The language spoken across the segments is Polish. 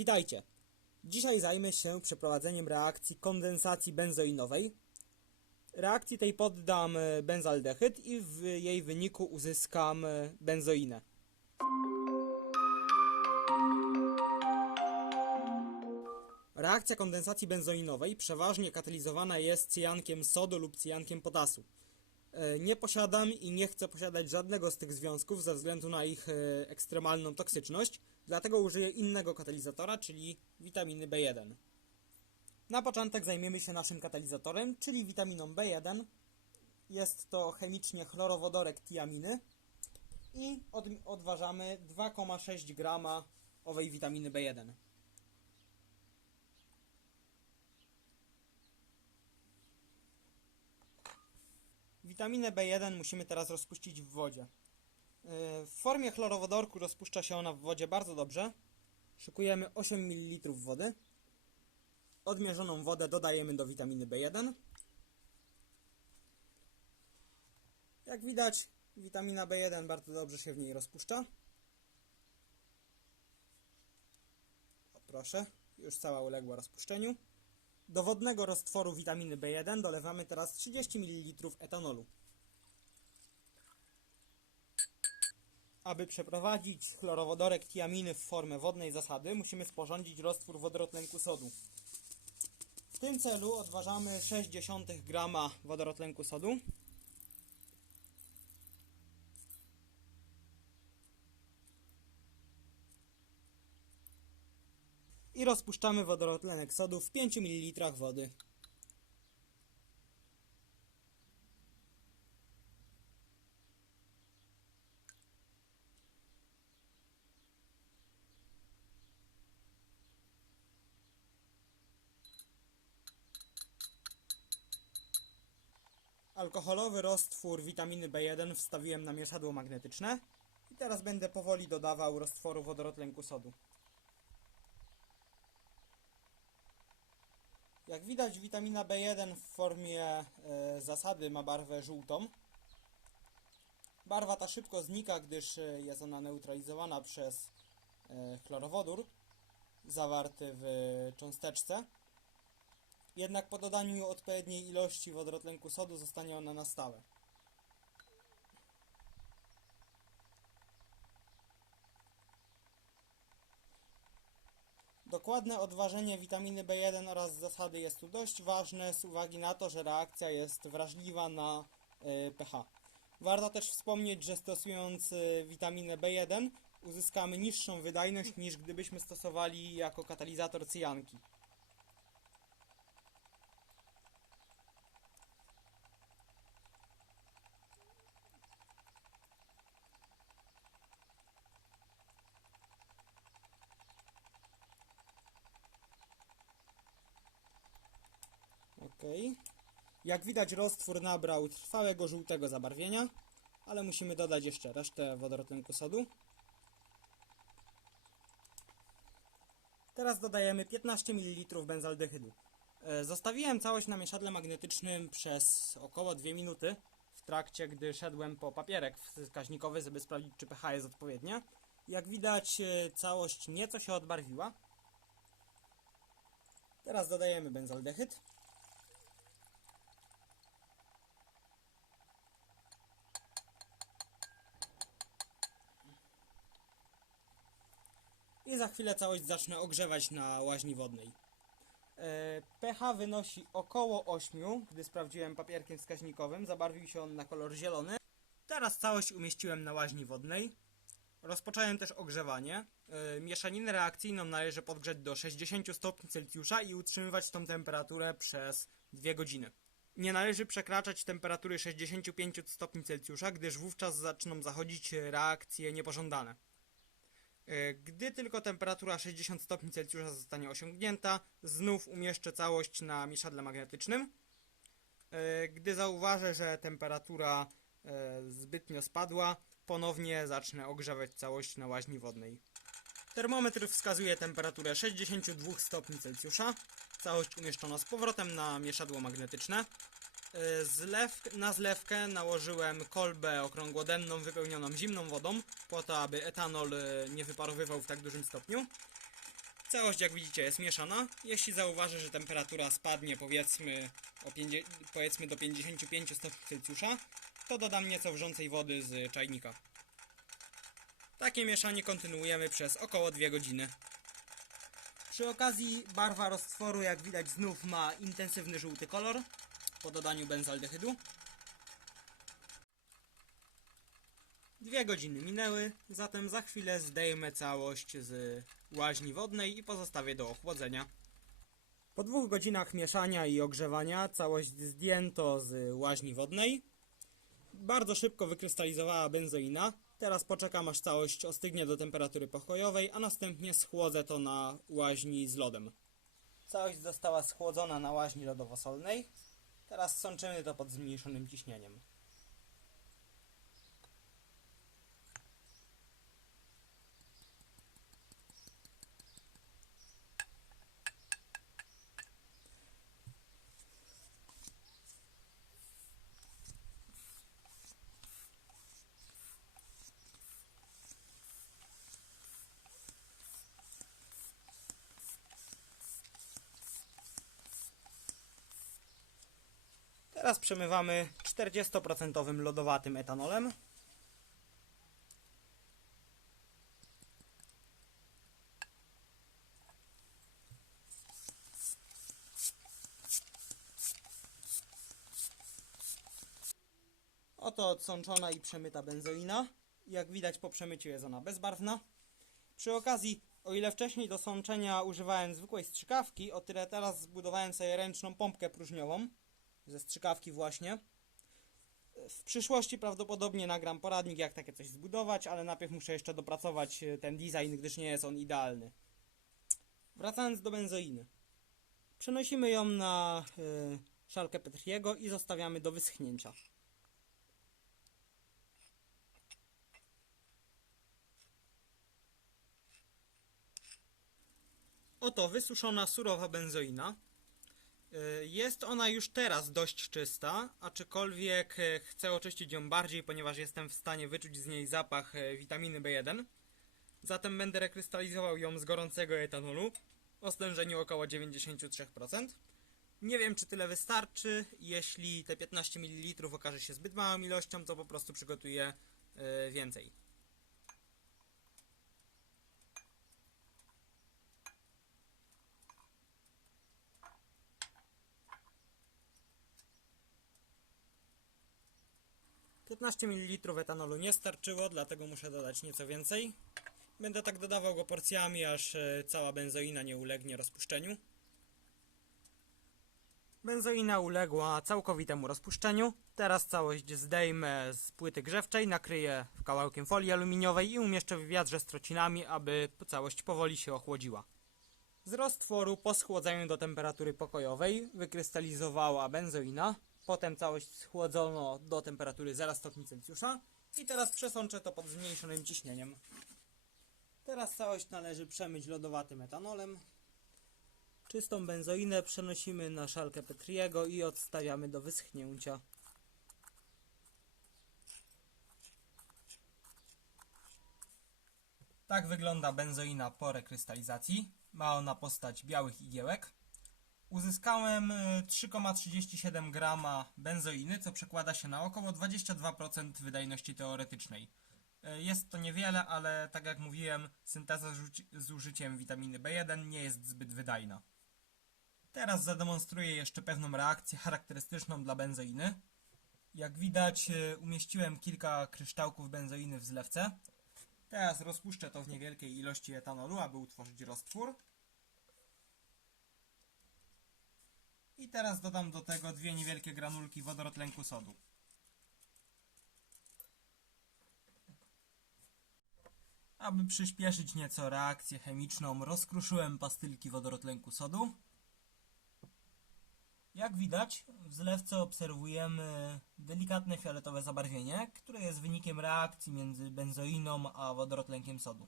Witajcie! Dzisiaj zajmę się przeprowadzeniem reakcji kondensacji benzoinowej. Reakcji tej poddam e, benzaldehyd i w jej wyniku uzyskam e, benzoinę. Reakcja kondensacji benzoinowej przeważnie katalizowana jest cyjankiem sodu lub cyjankiem potasu. E, Nie posiadam i nie chcę posiadać żadnego z tych związków ze względu na ich e, ekstremalną toksyczność, dlatego użyję innego katalizatora, czyli witaminy B1. Na początek zajmiemy się naszym katalizatorem, czyli witaminą B1. Jest to chemicznie chlorowodorek tiaminy i od, odważamy 2,6 grama owej witaminy B1. Witaminę B1 musimy teraz rozpuścić w wodzie. Yy, W formie chlorowodorku rozpuszcza się ona w wodzie bardzo dobrze. Szykujemy 8 ml wody. Odmierzoną wodę dodajemy do witaminy B1. Jak widać, witamina B1 bardzo dobrze się w niej rozpuszcza. O, proszę, już cała uległa rozpuszczeniu. Do wodnego roztworu witaminy B1 dolewamy teraz 30 ml etanolu. Aby przeprowadzić chlorowodorek tiaminy w formę wodnej zasady, musimy sporządzić roztwór wodorotlenku sodu. W tym celu odważamy 0,6 grama wodorotlenku sodu. I rozpuszczamy wodorotlenek sodu w 5 ml wody. Alkoholowy roztwór witaminy B1 wstawiłem na mieszadło magnetyczne i teraz będę powoli dodawał roztworu wodorotlenku sodu. Jak widać witamina B1 w formie e, zasady ma barwę żółtą. Barwa ta szybko znika, gdyż e, jest ona neutralizowana przez e, chlorowodór zawarty w cząsteczce. Jednak po dodaniu odpowiedniej ilości wodorotlenku sodu zostanie ona na stałe. Dokładne odważenie witaminy B1 oraz zasady jest tu dość ważne z uwagi na to, że reakcja jest wrażliwa na y, pH. Warto też wspomnieć, że stosując y, witaminę B1 uzyskamy niższą wydajność niż gdybyśmy stosowali jako katalizator cyjanki. Ok. Jak widać roztwór nabrał trwałego żółtego zabarwienia, ale musimy dodać jeszcze resztę wodorotlenku sodu. Teraz dodajemy 15 ml benzaldehydu. E, Zostawiłem całość na mieszadle magnetycznym przez około 2 minuty w trakcie, gdy szedłem po papierek wskaźnikowy, żeby sprawdzić, czy pH jest odpowiednie. Jak widać, e, całość nieco się odbarwiła. Teraz dodajemy benzaldehyd. I za chwilę całość zacznę ogrzewać na łaźni wodnej. E, pH wynosi około 8, gdy sprawdziłem papierkiem wskaźnikowym, zabarwił się on na kolor zielony. Teraz całość umieściłem na łaźni wodnej. Rozpocząłem też ogrzewanie. E, Mieszaninę reakcyjną należy podgrzać do 60 stopni Celsjusza i utrzymywać tą temperaturę przez 2 godziny. Nie należy przekraczać temperatury 65 stopni Celsjusza, gdyż wówczas zaczną zachodzić reakcje niepożądane. E, Gdy tylko temperatura 60 stopni Celsjusza zostanie osiągnięta, znów umieszczę całość na mieszadle magnetycznym. E, Gdy zauważę, że temperatura e, zbytnio spadła, ponownie zacznę ogrzewać całość na łaźni wodnej. Termometr wskazuje temperaturę 62 stopni Celsjusza. Całość umieszczono z powrotem na mieszadło magnetyczne. E, Zlew, na zlewkę nałożyłem kolbę okrągłodenną wypełnioną zimną wodą, po to aby etanol e, nie wyparowywał w tak dużym stopniu. Całość jak widzicie jest mieszana. Jeśli zauważę, że temperatura spadnie powiedzmy, o pięćdzie- powiedzmy do 55 stopni Celsjusza, to dodam nieco wrzącej wody z czajnika. Takie mieszanie kontynuujemy przez około 2 godziny. Przy okazji barwa roztworu jak widać znów ma intensywny żółty kolor po dodaniu benzaldehydu. Dwie godziny minęły, zatem za chwilę zdejmę całość z łaźni wodnej i pozostawię do ochłodzenia. Po dwóch godzinach mieszania i ogrzewania całość zdjęto z łaźni wodnej. Bardzo szybko wykrystalizowała benzoina. Teraz poczekam aż całość ostygnie do temperatury pokojowej, a następnie schłodzę to na łaźni z lodem. Całość została schłodzona na łaźni lodowo-solnej. Teraz sączymy to pod zmniejszonym ciśnieniem. Teraz przemywamy 40% lodowatym etanolem. Oto odsączona i przemyta benzoina. Jak widać po przemyciu jest ona bezbarwna. Przy okazji, o ile wcześniej do sączenia używałem zwykłej strzykawki, o tyle teraz zbudowałem sobie ręczną pompkę próżniową ze strzykawki właśnie. W przyszłości prawdopodobnie nagram poradnik jak takie coś zbudować, ale najpierw muszę jeszcze dopracować e, ten design, gdyż nie jest on idealny. Wracając do benzoiny. Przenosimy ją na y, szalkę Petriego i zostawiamy do wyschnięcia. Oto wysuszona surowa benzoina. Y, Jest ona już teraz dość czysta, aczkolwiek e, chcę oczyścić ją bardziej, ponieważ jestem w stanie wyczuć z niej zapach e, witaminy B1. Zatem będę rekrystalizował ją z gorącego etanolu o stężeniu około 93%. Nie wiem, czy tyle wystarczy. Jeśli te 15 ml okaże się zbyt małą ilością, to po prostu przygotuję e, więcej. Piętnaście ml etanolu nie starczyło, dlatego muszę dodać nieco więcej. Będę tak dodawał go porcjami, aż e, cała benzoina nie ulegnie rozpuszczeniu. Benzoina uległa całkowitemu rozpuszczeniu. Teraz całość zdejmę z płyty grzewczej, nakryję kawałkiem folii aluminiowej i umieszczę w wiadrze z trocinami, aby całość powoli się ochłodziła. Z roztworu po schłodzeniu do temperatury pokojowej wykrystalizowała benzoina. Potem całość schłodzono do temperatury 0 stopni Celsjusza i teraz przesączę to pod zmniejszonym ciśnieniem. Teraz całość należy przemyć lodowatym etanolem. Czystą benzoinę przenosimy na szalkę Petriego i odstawiamy do wyschnięcia. Tak wygląda benzoina po rekrystalizacji. Ma ona postać białych igiełek. Uzyskałem y, 3,37 grama benzoiny, co przekłada się na około 22% wydajności teoretycznej. Y, Jest to niewiele, ale tak jak mówiłem, synteza z użyciem witaminy B1 nie jest zbyt wydajna. Teraz zademonstruję jeszcze pewną reakcję charakterystyczną dla benzoiny. Jak widać, y, umieściłem kilka kryształków benzoiny w zlewce. Teraz rozpuszczę to w niewielkiej ilości etanolu, aby utworzyć roztwór. I teraz dodam do tego dwie niewielkie granulki wodorotlenku sodu. Aby przyspieszyć nieco reakcję chemiczną, rozkruszyłem pastylki wodorotlenku sodu. Jak widać, w zlewce obserwujemy delikatne fioletowe zabarwienie, które jest wynikiem reakcji między benzoiną a wodorotlenkiem sodu.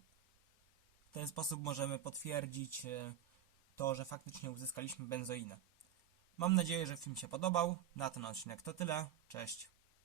W ten sposób możemy potwierdzić e, to, że faktycznie uzyskaliśmy benzoinę. Mam nadzieję, że film się podobał. Na ten odcinek to tyle. Cześć.